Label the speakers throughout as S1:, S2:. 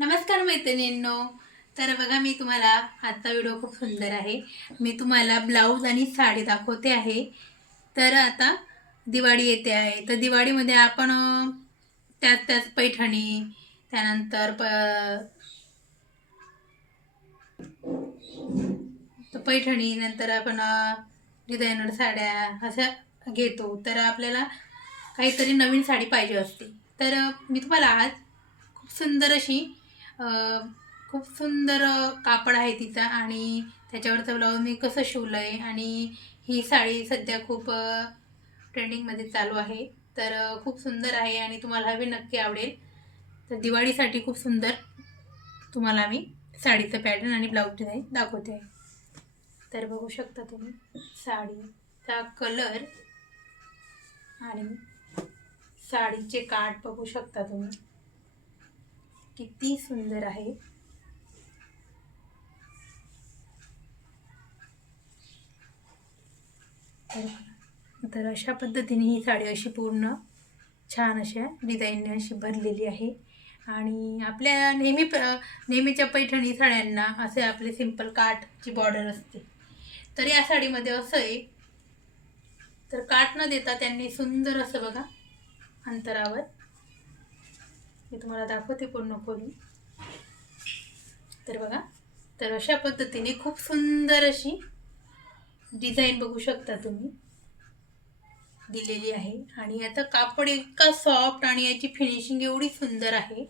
S1: नमस्कार मैत्रिणींनो. तर बघा मी तुम्हाला आजचा व्हिडिओ खूप सुंदर आहे. मी तुम्हाला ब्लाऊज आणि साडी दाखवते आहे. तर आता दिवाळी येते आहे. तर दिवाळीमध्ये आपण त्यात त्याच त्याच पैठणी त्यानंतर प पैठणी नंतर आपण डिझायनर साड्या अशा घेतो. तर आपल्याला काहीतरी नवीन साडी पाहिजे असते. तर मी तुम्हाला आज खूप सुंदर अशी खूप सुंदर कापड आहे तिचा आणि त्याच्यावरचं ब्लाऊज मी कसं शिवलं आहे आणि ही साडी सध्या खूप ट्रेंडिंगमध्ये चालू आहे. तर खूप सुंदर आहे आणि तुम्हाला हवी नक्की आवडेल. तर दिवाळीसाठी खूप सुंदर तुम्हाला मी साडीचं पॅटर्न आणि ब्लाऊज डिझाईन दाखवते. आहे तर बघू शकता तुम्ही साडीचा कलर आणि साडीचे काठ बघू शकता तुम्ही. किती सुंदर आहे. तर अशा पद्धतीने ही साडी अशी पूर्ण छान अशा डिझाईनने अशी भरलेली आहे. आणि आपल्या नेहमी प नेहमीच्या पैठणी साड्यांना असे आपले सिंपल काठची बॉर्डर असते. तर या साडीमध्ये असं आहे. तर काठ न देता त्यांनी सुंदर असं बघा अंतरावर मी तुम्हाला दाखवते पूर्ण करून. तर बघा तर अशा पद्धतीने खूप सुंदर अशी डिझाईन बघू शकता तुम्ही. दिलेली आहे. आणि याचं कापड इतका सॉफ्ट आणि याची फिनिशिंग एवढी सुंदर आहे.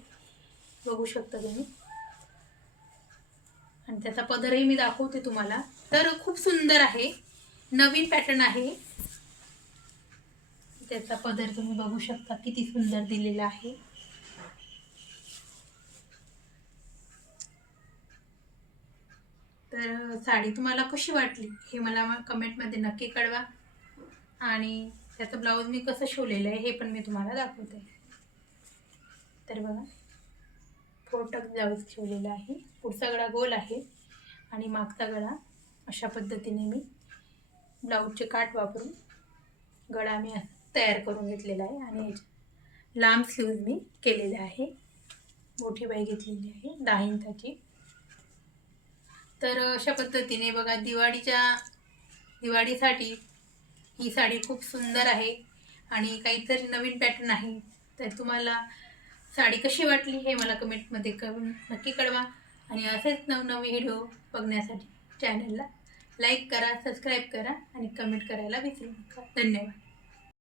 S1: बघू शकता तुम्ही. आणि त्याचा पदरही मी दाखवते तुम्हाला. तर खूप सुंदर आहे. नवीन पॅटर्न आहे. त्याचा पदर तुम्ही बघू शकता किती सुंदर दिलेला आहे. तर साडी तुम्हाला कशी वाटली हे मला कमेंटमध्ये नक्की कळवा. आणि त्याचं ब्लाऊज मी कसं शिवलेलं आहे हे पण मी तुम्हाला दाखवते. तर बघा फोटक ब्लाऊज शिवलेला आहे. पुढचा गळा गोल आहे आणि मागचा गळा अशा पद्धतीने मी ब्लाऊजचे काठ वापरून गळा मी तयार करून घेतलेला आहे आणि लांब स्लीव्ज मी केलेले आहे. मोठी बाई घेतलेली आहे. दहा इंचाची. तर अशा पद्धतीने बघा दिवाळीच्या दिवाळीसाठी ही साडी खूप सुंदर आहे आणि काहीतरी नवीन पॅटर्न आहे. तर तुम्हाला साडी कशी वाटली हे मला कमेंटमध्ये करून नक्की कळवा. आणि असेच नवनवीन व्हिडिओ बघण्यासाठी चॅनलला लाईक करा सबस्क्राईब करा आणि कमेंट करायला विसरू नका. धन्यवाद.